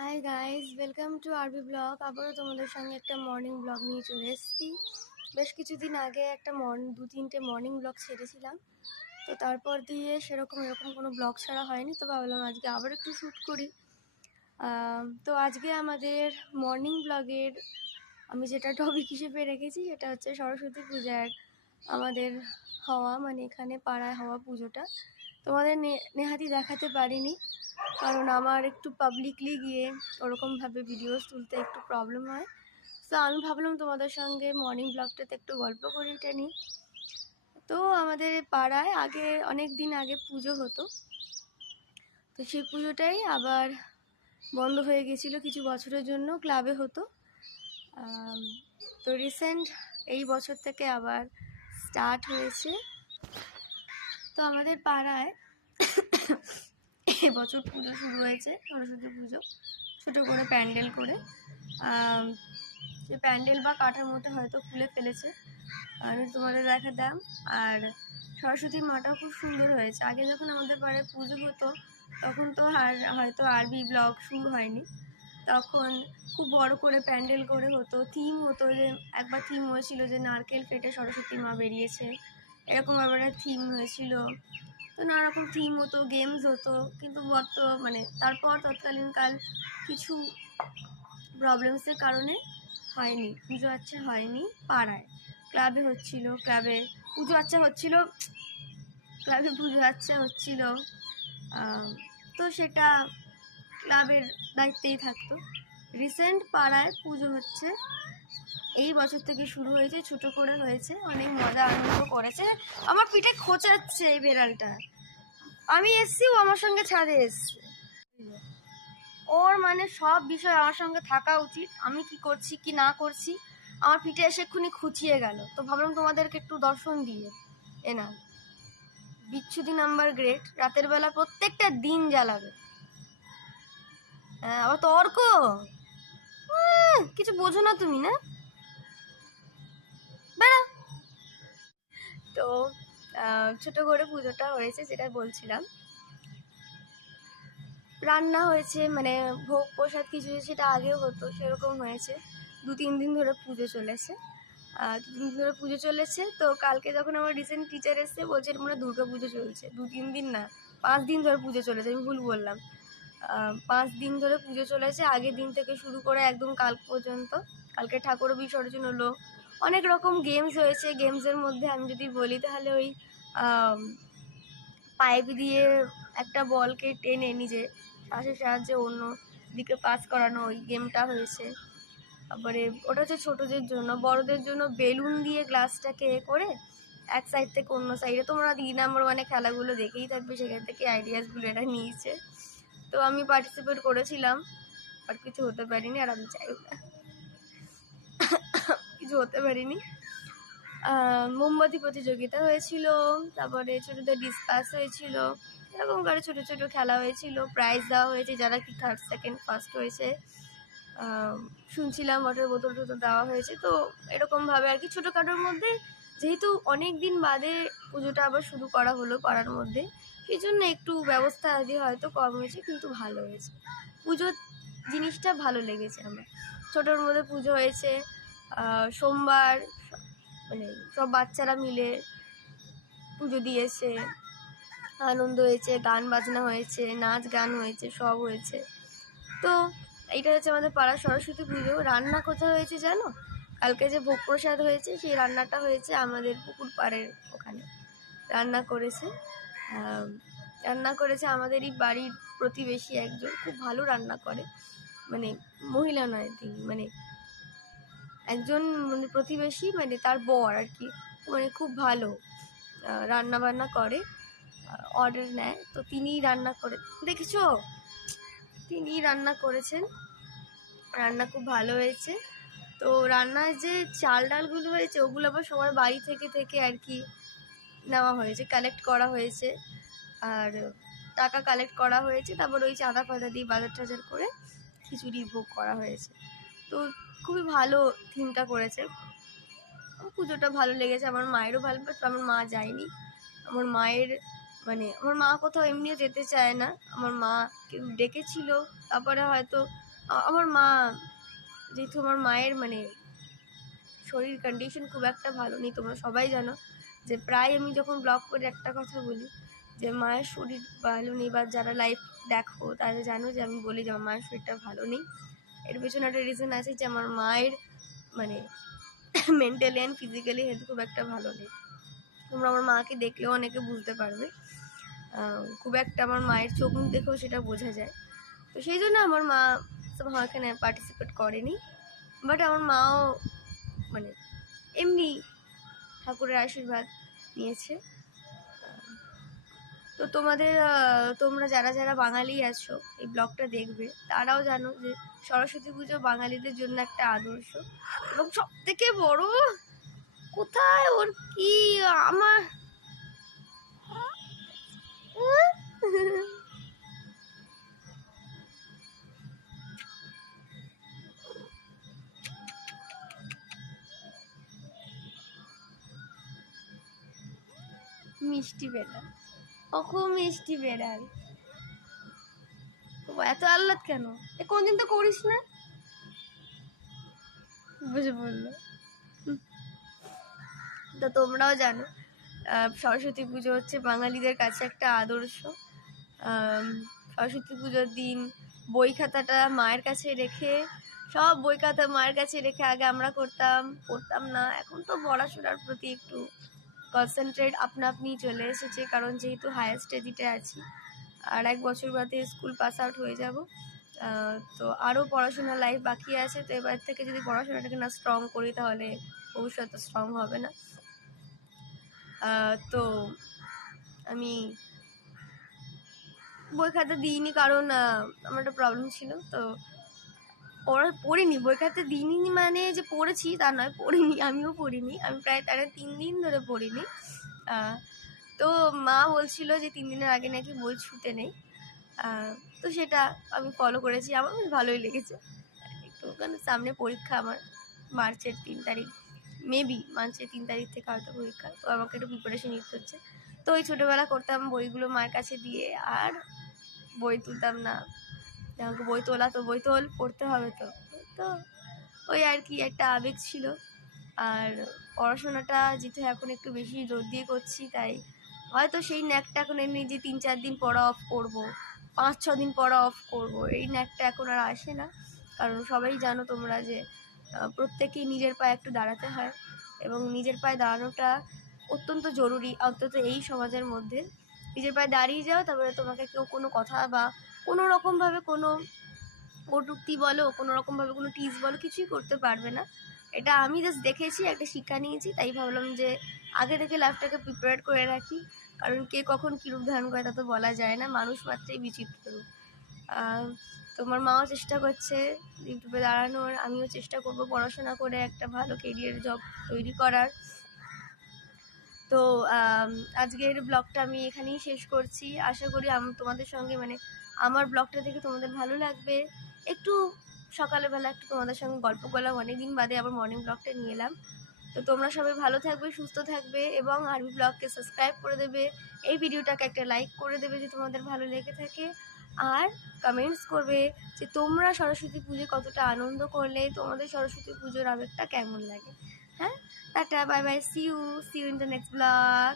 Hi guys, welcome to আরবি blog. আবারও তোমাদের সঙ্গে একটা মর্নিং ব্লগ নিয়ে চলে এসেছি। বেশ কিছুদিন আগে একটা দু তিনটে মর্নিং ব্লগ ছেড়েছিলাম, তো তারপর দিয়ে এরকম কোনো ব্লগ ছাড়া হয়নি। তো ভাবলাম আজকে আবার একটু শ্যুট করি। তো আজকে আমাদের মর্নিং ব্লগের আমি যেটা টপিক হিসেবে রেখেছি সেটা হচ্ছে সরস্বতী পূজার আমাদের হওয়া, মানে এখানে পাড়ায় হওয়া পুজোটা। তোমাদের নেহাতি দেখাতে পারিনি, কারণ আমার একটু পাবলিকলি গিয়ে ওরকমভাবে ভিডিওস তুলতে একটু প্রবলেম হয়। তো আমি ভাবলাম তোমাদের সঙ্গে মর্নিং ব্লগটাতে একটু গল্প করে এটা নিই। তো আমাদের পাড়ায় অনেক দিন আগে পুজো হতো, তো সেই পুজোটাই আবার বন্ধ হয়ে গেছিলো কিছু বছরের জন্য, ক্লাবে হতো। তো রিসেন্ট এই বছর থেকে আবার স্টার্ট হয়েছে। তো আমাদের পাড়ায় এবছর পুজো শুরু হয়েছে, সরস্বতী পুজো, ছোটো করে প্যান্ডেল করে। সে প্যান্ডেল বা কাঠার মধ্যে হয়তো খুলে ফেলেছে, আমি তোমাদের দেখাতাম। আর সরস্বতী মাটাও খুব সুন্দর হয়েছে। আগে যখন আমাদের পাড়ায় পুজো হতো তখন তো হয়তো আরবি ব্লগ শুরু হয়নি, তখন খুব বড় করে প্যান্ডেল করে হতো, থিম হতো। যে একবার থিম হয়েছিল যে নারকেল ফেটে সরস্বতী মা বেরিয়েছে, এরকম আবার থিম হয়েছিল। তো নানা রকম থিম হতো, গেমস হতো। কিন্তু তারপর তৎকালীনকাল কিছু প্রবলেমসের কারণে হয়নি, পুজো আচ্ছা হয়নি। পাড়ায় ক্লাবে হচ্ছিল, ক্লাবে পুজো আচ্ছা হচ্ছিল, ক্লাবে পুজো আচ্ছা হচ্ছিল। তো সেটা ক্লাবের দায়িত্বেই থাকতো। রিসেন্ট পাড়ায় পুজো হচ্ছে, এই বছর থেকে শুরু হয়েছে, ছোটো করে হয়েছে, অনেক মজা আনন্দ করেছে। আমার পিঠে খোঁচাচ্ছে এই বেড়ালটা। আমি এসছি, ও আমার সঙ্গে ছাদে এসছে। ওর মানে সব বিষয় আমার সঙ্গে থাকা উচিত, আমি কি করছি কি না করছি আমার পিঠে এসে এক্ষুনি খুঁচিয়ে গেল। তো ভাবলাম তোমাদেরকে একটু দর্শন দিয়ে না। বিচ্ছুদি নাম্বার গ্রেড, রাতের বেলা প্রত্যেকটা দিন জ্বালাবে। হ্যাঁ, আবার তর্ক, কিছু বোঝো না তুমি, না বেড়া। তো ছোট করে পুজোটা হয়েছে, যেটা বলছিলাম। রান্না হয়েছে, মানে ভোগ প্রসাদ কিছু সেটা আগেও হতো, সেরকম হয়েছে। 2-3 দিন ধরে পুজো চলেছে, 2-3 দিন ধরে পুজো চলেছে। তো কালকে যখন আমার রিসেন্ট টিচার এসছে, বলছে এটা মনে হয় দুর্গা পুজো চলছে। 2-3 দিন না, 5 দিন ধরে পুজো চলেছে, আমি ভুল বললাম। 5 দিন ধরে পুজো চলেছে, আগের দিন থেকে শুরু করে একদম কাল পর্যন্ত। কালকে ঠাকুর বিসর্জন হলো, অনেক রকম গেমস হয়েছে। গেমসের মধ্যে আমি যদি বলি তাহলে ওই পাইপ দিয়ে একটা বলকে টেনে নিজে শ্বাসের সাহায্যে অন্য দিকে পাস করানো, ওই গেমটা হয়েছে। তারপরে ওটা হচ্ছে ছোটদের জন্য। বড়দের জন্য বেলুন দিয়ে গ্লাসটাকে করে এক সাইড থেকে অন্য সাইডে, তোমরা 3 নাম্বার 1 খেলাগুলো দেখেই থাকবে, সেখান থেকে আইডিয়াসগুলো এটা নিয়েছে। তো আমি পার্টিসিপেট করেছিলাম, আর কিছু হতে পারিনি, আর আমি চাইও না কিছু হতে পারিনি। মোমবাতি প্রতিযোগিতা হয়েছিল, তারপরে ছোটোদের ডিসকাস হয়েছিল, এরকম করে ছোটো ছোটো খেলা হয়েছিল। প্রাইজ দেওয়া হয়েছে যারা কি 3rd 2nd 1st হয়েছে। শুনছিলাম ওয়াটার বোতল টোতল দেওয়া হয়েছে। তো এরকমভাবে আর কি ছোটোখাটোর মধ্যে, যেহেতু অনেক দিন বাদে পুজোটা আবার শুরু করা হলো পাড়ার মধ্যে, সেই জন্য একটু ব্যবস্থা আদি হয়তো কম হয়েছে, কিন্তু ভালো হয়েছে। পুজোর জিনিসটা ভালো লেগেছে আমার। ছোটোর মধ্যে পুজো হয়েছে, সোমবার মানে সব বাচ্চারা মিলে পুজো দিয়েছে, আনন্দ হয়েছে, গান বাজনা হয়েছে, নাচ গান হয়েছে, সব হয়েছে। তো এইটা হচ্ছে আমাদের পাড়ার সরস্বতী পুজো। রান্না কোথায় হয়েছে জানো? কালকে যে ভোগ প্রসাদ হয়েছে সেই রান্নাটা হয়েছে আমাদের পুকুর পাড়ের ওখানে। রান্না করেছে আমাদেরই বাড়ির প্রতিবেশী একজন, খুব ভালো রান্না করে। মানে মহিলা নয় তিনি, মানে একজন মানে প্রতিবেশী, মানে তার বর আর কি, মানে খুব ভালো রান্না বান্না করে, অর্ডার নেয়। তো তিনিই রান্না করে, দেখেছো, তিনিই রান্না করেছেন। রান্না খুব ভালো হয়েছে। তো রান্নায় যে চাল ডালগুলো হয়েছে ওগুলো আবার সবার বাড়ি থেকে থেকে আর কি নেওয়া হয়েছে, কালেক্ট করা হয়েছে, আর টাকা কালেক্ট করা হয়েছে। তারপর ওই চাঁদা ফাদা দিয়ে বাজার টাজার করে খিচুড়ি ভোগ করা হয়েছে। তো খুবই ভালো থিমটা করেছে, পুজোটা ভালো লেগেছে। আমার মায়েরও ভালো, বাট আমার মা যায়নি। আমার মায়ের আমার মা কোথাও এমনিও যেতে চায় না। আমার মা কেউ ডেকেছিল, তারপরে হয়তো আমার মা, যেহেতু আমার মায়ের মানে শরীর কন্ডিশন খুব একটা ভালো নেই, তোমরা সবাই জানো যে প্রায় আমি যখন ব্লগ করে একটা কথা বলি যে মায়ের শরীর ভালো নেই, বা যারা লাইফ দেখো তারা জানো যে আমি বলি যে আমার মায়ের শরীরটা ভালো নেই। এর পেছনে একটা রিজন আছে যে আমার মায়ের মানে মেন্টালি অ্যান্ড ফিজিক্যালি হেলথ খুব একটা ভালো নেই। তোমরা আমার মাকে দেখলেও অনেকে বুঝতে পারবে, খুব একটা আমার মায়ের চোখ মুখ দেখেও সেটা বোঝা যায়। তো সেই জন্য আমার মা এখানে পার্টিসিপেট করেনি, বাট আমার মাও মানে এমনি ঠাকুরের আশীর্বাদ নিয়েছে। তো তোমরা যারা যারা বাঙালি আছো এই ব্লগটা দেখবে তারাও জানো যে সরস্বতী পুজো বাঙালিদের জন্য একটা আদর্শ। এবং সব থেকে বড় কোথায় ওর কি আমার মিষ্টি বেড়াল, খুব মিষ্টি বেড়াল। এত আহ্লাদ কেন? কোনদিন তো করিস না, বুঝে বললো। তো তোমরাও জানো সরস্বতী পুজো হচ্ছে বাঙালিদের কাছে একটা আদর্শ। সরস্বতী পুজোর দিন বই খাতাটা মায়ের কাছে রেখে, সব বই খাতা মায়ের কাছে রেখে আগে আমরা পড়তাম না। এখন তো পড়াশোনার প্রতি একটু কনসেন্ট্রেট আপনা আপনি চলে এসেছে, কারণ যেহেতু হায়ার স্টাডিতে আছি আর 1 বছর বাদে স্কুল পাস আউট হয়ে যাব। তো আরও পড়াশোনার লাইফ বাকি আছে। তো এবার থেকে যদি পড়াশোনাটাকে না স্ট্রং করি তাহলে ভবিষ্যতে স্ট্রং হবে না। তো আমি বই খাতা দিইনি, কারণ আমার একটা প্রবলেম ছিল। তো পড়িনি, বই খাতা দিইনি মানে যে পড়েছি তা নয়, পড়িনি, আমিও পড়িনি। আমি প্রায় তারা 3 দিন ধরে পড়িনি। তো মা বলছিল যে 3 দিনের আগে নাকি বই ছুতে নেই। তো সেটা আমি ফলো করেছি, আমার বেশ ভালোই লেগেছে। একটু কারণ সামনে পরীক্ষা আমার মার্চের 3 তারিখ, মেবি মার্চের 3 তারিখ থেকে হয়তো পরীক্ষা। তো আমাকে একটু প্রিপারেশন নিতে হচ্ছে। তো ওই ছোটোবেলা করতাম বইগুলো মায়ের কাছে দিয়ে, আর বই তুলতাম না। আমাকে বই তোলা, তো বই তোল, পড়তে হবে তো। তো ওই আর কি একটা আবেগ ছিল। আর পড়াশোনাটা যেহেতু এখন একটু বেশি জোর দিয়ে করছি, তাই হয়তো সেই ন্যাকটা এখন এমনি যে 3-4 দিন পড়া অফ করবো, 5-6 দিন পড়া অফ করবো, এই ন্যাকটা এখন আর আসে না। কারণ সবাই জানো তোমরা যে প্রত্যেকেই নিজের পায়ে একটু দাঁড়াতে হয়, এবং নিজের পায়ে দাঁড়ানোটা অত্যন্ত জরুরি। অন্তত এই সমাজের মধ্যে নিজের পায়ে দাঁড়িয়ে যাও, তারপরে তোমাকে কেউ কোনো কথা বা কোনো রকমভাবে কোনো কটূক্তি বলো, কোনো রকমভাবে কোনো টিজ বলো, কিছুই করতে পারবে না। এটা আমি জাস্ট দেখেছি, একটা শিক্ষা নিয়েছি, তাই ভাবলাম যে আগে থেকে লাইফটাকে প্রিপেয়ার করে রাখি। কারণ কে কখন কী রূপ ধারণ করে তা তো বলা যায় না, মানুষ মাত্রই বিচিত্র রূপ। তোমার মাও চেষ্টা করছে ইউটিউবে দাঁড়ানোর, আমিও চেষ্টা করব পড়াশোনা করে একটা ভালো কেরিয়ার জব তৈরি করার। তো আজকের ব্লগটা আমি এখানেই শেষ করছি। আশা করি তোমাদের সঙ্গে মানে আমার ব্লগটা দেখে তোমাদের ভালো লাগবে। একটু সকালবেলা একটু তোমাদের সঙ্গে গল্প করলাম, অনেকদিন বাদে আবার মর্নিং ব্লগটা নিয়ে এলাম। তো তোমরা সবাই ভালো থাকবে, সুস্থ থাকবে, এবং আরবি ব্লগকে সাবস্ক্রাইব করে দেবে, এই ভিডিওটাকে একটা লাইক করে দেবে যদি তোমাদের ভালো লেগে থাকে, আর কমেন্টস করবে যে তোমরা সরস্বতী পুজো কতটা আনন্দ করলে, তোমাদের সরস্বতী পুজোর আবেগটা কেমন লাগে। হ্যাঁ, টাটা, bye bye, see you in the next blog.